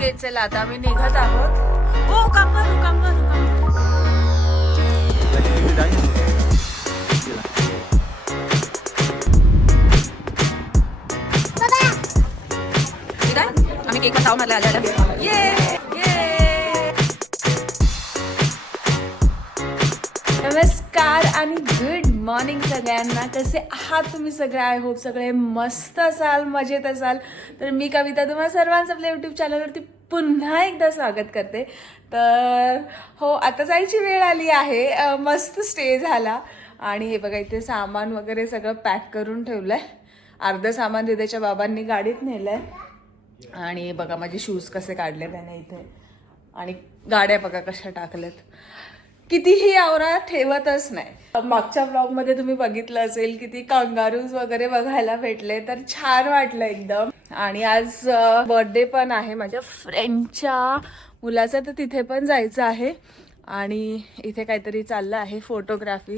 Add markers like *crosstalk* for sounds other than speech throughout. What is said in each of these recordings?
Okay चला आता आम्ही निघत आहोत. हो कांगारू कांगारू कांगारू ठीक आहे? आम्ही केक खाऊ मारला आल्याला ये ये. नमस्कार आणि गुड मॉर्निंग सगळ्यांना. कसे आहात तुम्ही सगळे? आय होप सगळे मस्त असाल मजेत असाल. तर मी कविता तुम्हाला सर्वांचं आपल्या यूट्यूब चॅनलवरती पुन्हा एकदा स्वागत करते. तर हो आता जायची वेळ आली आहे. मस्त स्टे झाला. आणि हे बघा इथे सामान वगैरे सगळं पॅक करून ठेवलं आहे अर्धं सामान दिदेच्या बाबांनी गाडीत नेलं आहे आणि हे बघा माझे शूज कसे काढले त्याने इथे. आणि गाड्या बघा कशा टाकल्यात. कितीही आवरा ठेवतच नाही. मागच्या ब्लॉगमध्ये तुम्ही बघितलं असेल किती कंगारूज वगैरे बघायला भेटले. तर छान वाटलं एकदम. आणि आज बर्थडे पण आहे माझ्या फ्रेंडच्या मुलाचा तर तिथे पण जायचं आहे. आणि इथे काहीतरी चाललं आहे फोटोग्राफी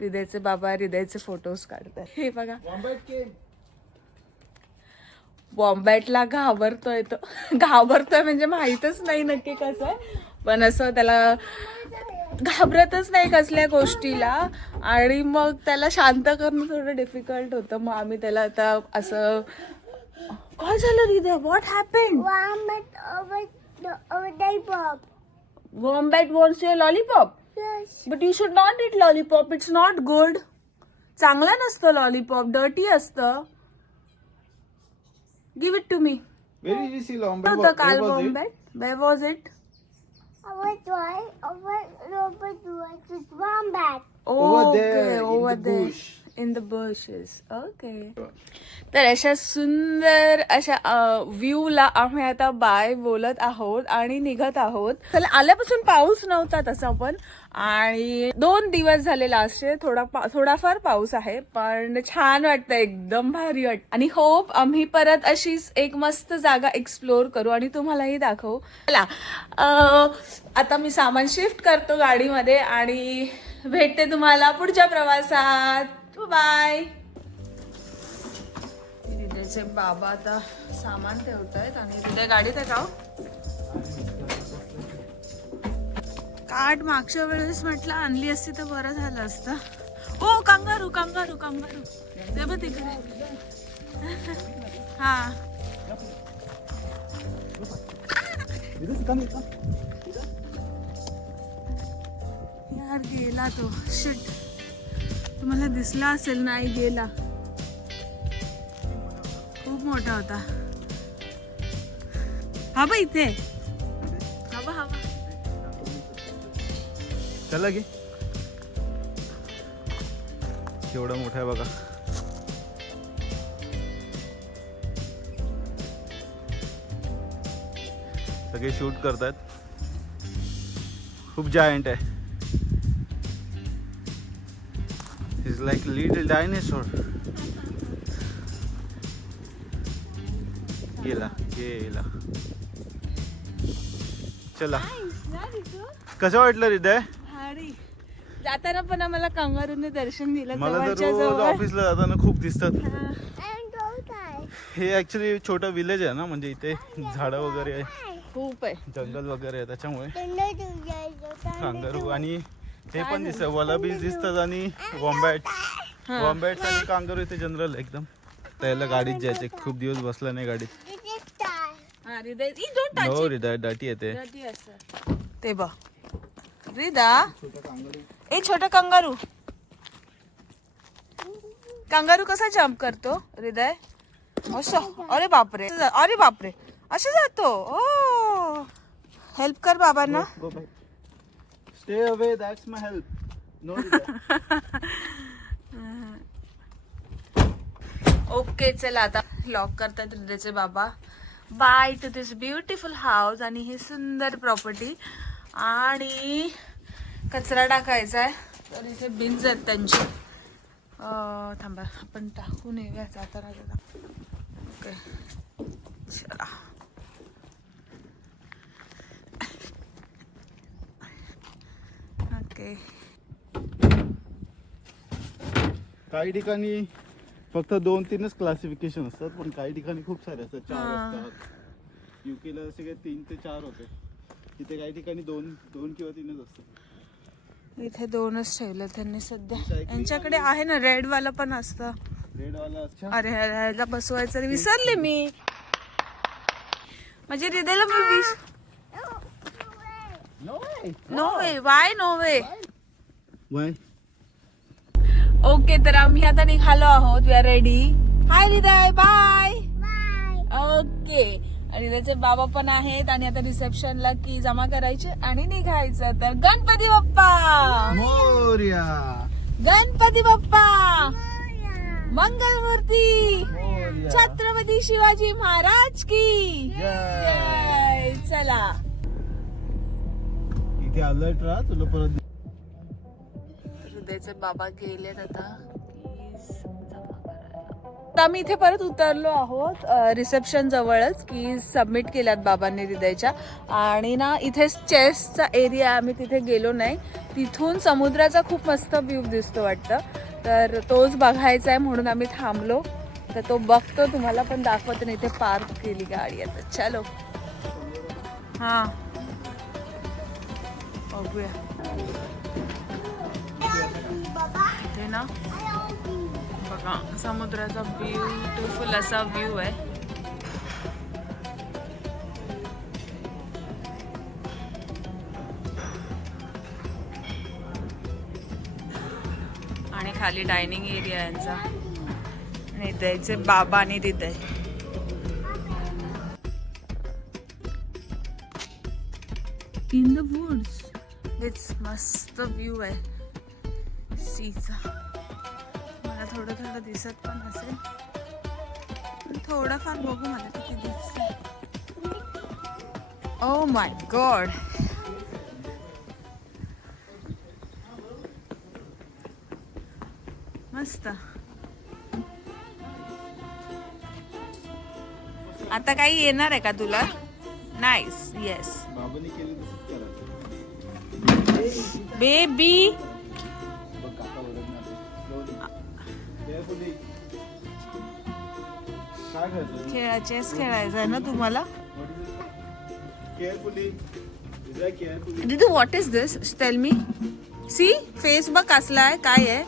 हृदयचे बाबा हृदयचे फोटोज काढतात. हे बघा. बॉम्बॅटला घाबरतोय तो. *laughs* घाबरतोय म्हणजे माहीतच नाही नक्की कसं आहे. पण असं त्याला घाबरतच नाही कसल्या गोष्टीला. आणि मग त्याला शांत करणं थोडं डिफिकल्ट होतं. मग आम्ही त्याला आता असं काय झालं Ridya what happen Vomit over the over the pop. Wombat wants your lollipop Yes. But you should not eat lollipop it's not good चांगलं नसतं लॉलीपॉप डर्टी असतं give it to me Where did you see Lombe? होतं काल Where was it? Wombat where was it Over try over over twice with wombat. Over okay there, in over the the bush. In the bushes okay तर अशा सुंदर अशा व्ह्यूला आम्ही आता bye बोलत आहोत आणि निघत आहोत. चला आल्यापासून पाऊस नव्हता तसा पण. आणि दोन दिवस झाले लास्ट थोडा पा- थोडाफार पाऊस आहे पण छान वाटतं एकदम भारी वाटतं आणि होप आम्ही परत अशीच एक मस्त जागा एक्सप्लोर करू आणि तुम्हालाही दाखवू. चला आता मी सामान शिफ्ट करतो गाडीमध्ये आणि भेटते तुम्हाला पुढच्या प्रवासात. बाय हृदयचे बाबा आता सामान ठेवत आहेत आणि हृदय गाडीत आहे का हो? कार्ड मागच्या वेळेस म्हटलं आणली असती तर बरं झालं असतं. Oh kangaroo kangaroo kangaroo. ते बघ तिकडे. हा. यार गेला तो. शिट. तुम्हाला दिसला असेल नाही गेला. खूप मोठा होता. हा बा इथे. हवा हवा चला की. केवढा मोठा आहे बघा. सगळे शूट करतात खूप जायंट आहे. लाईक लिटल डायनेसोर गेला गेला चला कसं वाटलं हृदय भारी. जाताना पण आम्हाला कंगारूने दर्शन दिलं मला तर रोज ऑफिसला जाताना खूप दिसतात. हा. And go die. हे ऍक्च्युली छोटं विलेज आहे ना म्हणजे इथे झाडं वगैरे आहे. खूप आहे. जंगल वगैरे आहे त्याच्यामुळे. कांगारू आणि हे पण दिसत वलाबीज दिसतात आणि वॉम्बॅट. वॉम्बॅट आणि कांगारू इथे जनरल एकदम. त्याला गाडीत जायचे खूप दिवस बसला नाही गाडीत. हा, हृदय दाटी येते. ते. बघ. रिदा ए छोटा कंगारू. कंगारू कसा जम्प करतो? हृदय. असं. अरे बापरे. अरे बापरे. असे जातो. ओ. हेल्प कर बाबांना. Stay away, that's my help. No okay *laughs* चला आता लॉक करतात हृदयचे बाबा. Bye to this beautiful house आणि ही सुंदर प्रॉपर्टी आणि कचरा टाकायचा आहे तर इथे बिन्स आहेत त्यांचे. थांबा आपण टाकून येऊया आता जरा ओके चला ओके काही ठिकाणी फक्त दोन तीनच क्लासिफिकेशन असतात पण काही ठिकाणी खूप सारे असतात. चार. असतात. युकेला जसे काही तीन ते चार होते. तिथे काही ठिकाणी दोन दोन किंवा तीनच असतात. इथे दोनच ठेवले त्यांनी सध्या. यांच्याकडे आहे ना रेड वाला पण असतं. रेड वाला अच्छा. अरे ह्याला बसवायचं विसरले मी. म्हणजे हृदयला मी विस. No way why no way why okay तर आम्ही आता निघालो आहोत. We are ready hi Hriday bye bye okay आणि त्याचे बाबा पण आहेत आणि आता रिसेप्शनला की जमा करायचे आणि निघायचं. तर गणपती बाप्पा! मोर्या. गणपती बाप्पा! मंगलमूर्ती छत्रपती शिवाजी महाराज की! जय. चला. इथे अलर्ट राहा तुला परत हृदयचे बाबा गेलेत आता. तर आम्ही इथे परत उतरलो आहोत रिसेप्शन जवळच की सबमिट केल्यात बाबांनी हृदयच्या. आणि ना इथे चेसचा एरिया आम्ही तिथे गेलो नाही. तिथून समुद्राचा खूप मस्त व्ह्यू दिसतो वाटतं. तर तोच बघायचा आहे म्हणून आम्ही थांबलो. तर तो बघतो तुम्हाला पण दाखवतो ना इथे पार्क केली गाडी आता. चलो. हां. बघूया. बघा समुद्राचा ब्युटिफुल असा व्ह्यू आहे. आणि खाली डायनिंग एरिया यांचा. आणि द्यायचे बाबा आणि Hriday in the woods it's मस्त व्ह्यू आहे. सीचा थोडं थोडं दिसत पण असेल. थोडंफार बघू मला किती दिसत ओ माय गॉड मस्त. आता काही येणार आहे का तुला? नाईस येस बेबी काय खेळायचं चेस खेळायचा आहे ना तुम्हाला? दीदी what is this tell me see face बघ कसला आहे काय आहे?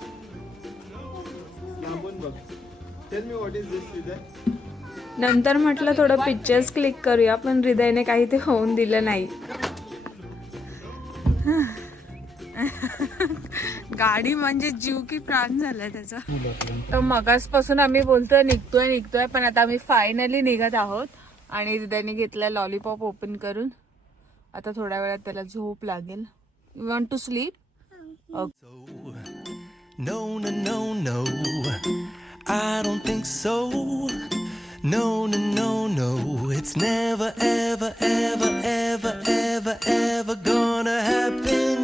नंतर म्हटलं थोडं पिक्चर्स क्लिक करूया पण हृदयने काही ते होऊन दिलं नाही. गाडी म्हणजे जीव की प्राण झालाय त्याचा तर मगासपासून आम्ही बोलतोय निघतोय निघतोय पण आता आम्ही फायनली निघत आहोत आणि हृदयने घेतलाय लॉलीपॉप ओपन करून आता थोड्या वेळात त्याला झोप लागेल you want to sleep No, no, no, no. I don't think so. No, no, no, no. It's never, ever, ever, ever, ever, ever gonna happen.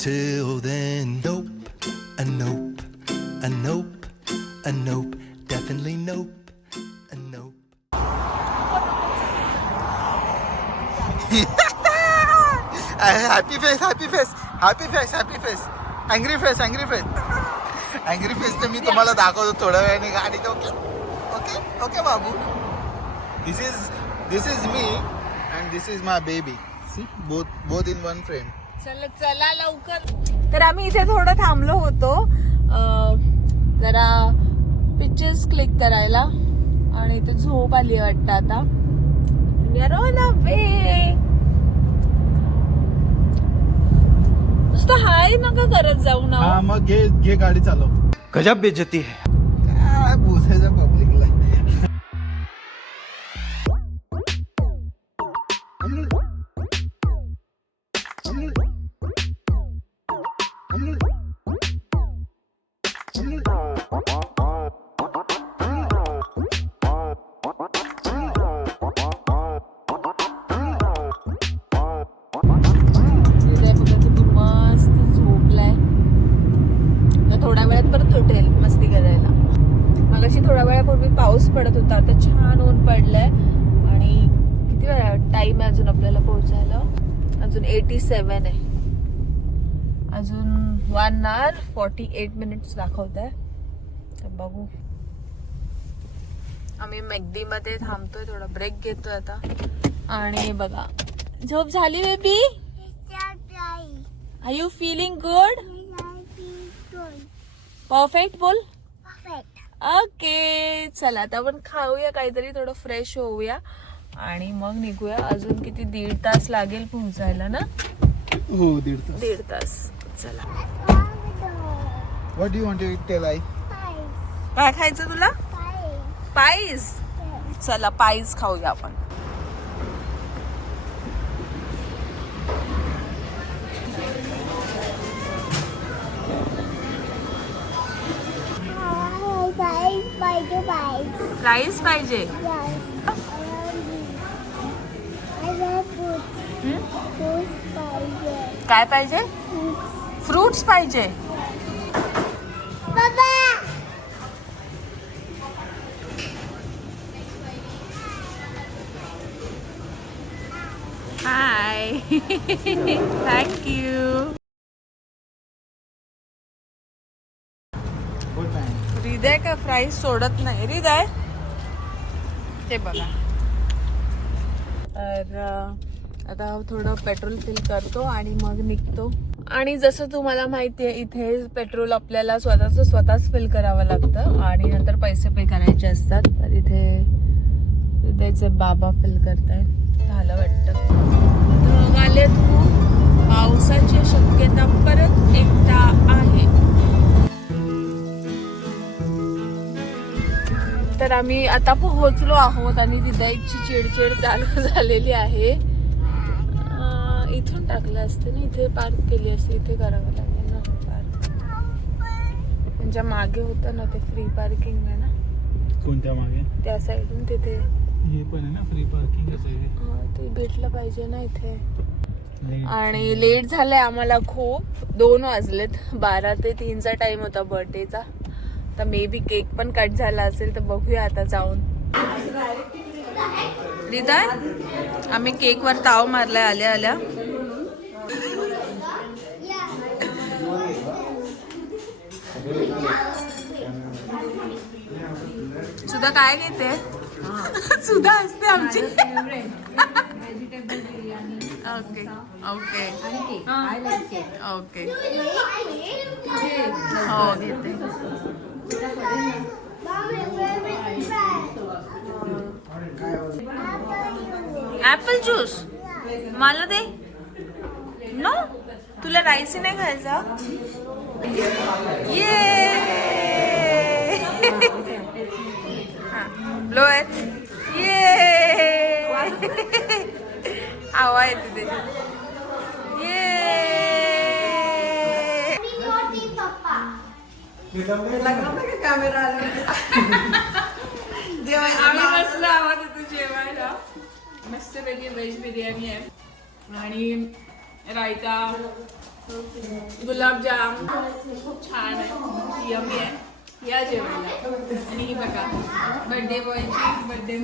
Until then, nope, a nope, a nope, a nope, definitely nope, a nope. Happy face happy face happy face happy face angry face angry face angry face तर मी तुम्हाला दाखवतो थोड्या वेळाने. गाडी okay okay okay Babu. This is this is me and this is my baby see both both in one frame चल चला लवकर. तर आम्ही इथे थोडं थांबलो होतो. जरा पिक्चर्स क्लिक करायला. आणि इथे झोप आली वाटतं आता. नुसतं हाय नका करत जाऊ ना. मग घे घे गाडी चालव. गजब बेइज्जती है। काय छान ऊन पडलंय. आणि किती वेळ टाइम आहे अजून आपल्याला पोहोचायला. अजून एटी सेवन आहे. अजून one hour forty eight minutes दाखवत आहे तर बघू. आम्ही मॅगडीमध्ये थांबतोय थोडा ब्रेक घेतोय आता. आणि बघा. झोप झाली baby are you feeling good perfect बोल. ओके चला आता आपण खाऊया काहीतरी थोडं फ्रेश होऊया. आणि मग निघूया. अजून किती दीड तास लागेल पोहोचायला ना? हो दीड तास. दीड तास. चला. What you want to tell I काय खायचं तुला? पाईस चला पाईस खाऊया आपण. राईस पाहिजे. पाहिजे काय पाहिजे? फ्रुट्स पाहिजे. बाबा हाय थँक्यू हृदय का फ्राईज सोडत नाही? हृदय? ते बघा. तर आता थोडं पेट्रोल फिल करतो आणि मग निघतो. आणि जसं तुम्हाला माहिती आहे इथे पेट्रोल आपल्याला स्वतःच स्वतःच फिल करावं लागतं आणि नंतर पैसे पे करायचे असतात. तर इथे हृदयचे बाबा फिल करतायत. झालं वाटतं. आले तू. पावसाची शक्यता परत एकदा आहे. तर आम्ही आता पोहोचलो आहोत आणि हृदयची चिडचिड चालू *laughs* झालेली आहे. इथून टाकलं असते ना इथे पार्क केली असते इथे करावं लागेल ना पार्क त्यांच्या मागे होतं ना ते फ्री पार्किंग आहे ना? कोणत्या मागे? त्या साईडून तिथे. हे पण आहे ना फ्री अं, ते भेटलं पाहिजे ना इथे. आणि लेट झालंय आम्हाला खूप. दोन वाजलेत. बारा ते तीनचा टाइम होता बर्थडेचा तर मे बी केक पण कट झाला असेल तर बघूया आता जाऊन. रिदाय आम्ही केकवर ताव मारलाय आल्या आल्या. सुद्धा काय घेते? *laughs* सुद्धा असते आमची. ओके ओके ओके हो घेते. ऍपल ज्यूस मला दे. नो तुला राईस नाही खायचा? ये लो आहे ये हवा येते त्याची आम्ही बसलो आहोत इथे जेवायला. मस्त पैकी व्हेज बिर्याणी आहे. आणि रायता गुलाबजाम. खूप छान आहे. यमी आहे. या जेवायला. आणि ही बघा बर्थडे बॉयची बर्थडे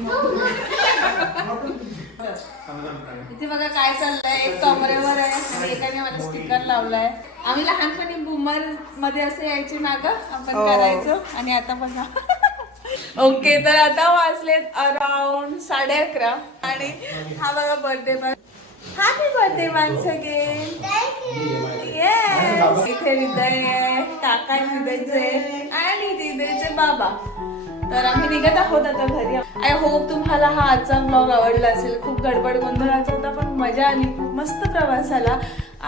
इथे बघा काय चाललंय. एक कमरेवर आहे. आणि एकाने मला स्टिकर लावलाय. आम्ही लहानपणी बुमरमध्ये असे यायचे ना ग आपण करायचो. आणि आता बघा. ओके तर आता वाजलेत अराउंड साडे अकरा. आणि हा बघा बर्थडे बॉय हॅपी बर्थडे माणसगे येस इथे हृदय आहे. काका हृदयचे. आणि हृदयचे बाबा. तर आम्ही निघत आहोत आता घरी. आय होप तुम्हाला हा आजचा ब्लॉग आवडला असेल. खूप गडबड गोंधळाचा होता पण मजा आली. खूप मस्त प्रवास झाला.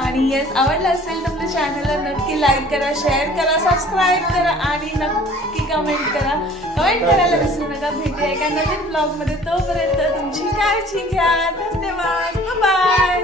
आणि येस आवडला असेल तर आपल्या चॅनलला नक्की लाईक करा शेअर करा सबस्क्राईब करा आणि नक्की कमेंट करा. कमेंट करायला विसरू नका. भेटूया एका नवीन ब्लॉगमध्ये तोपर्यंत तुमची काळजी घ्या. धन्यवाद. बाय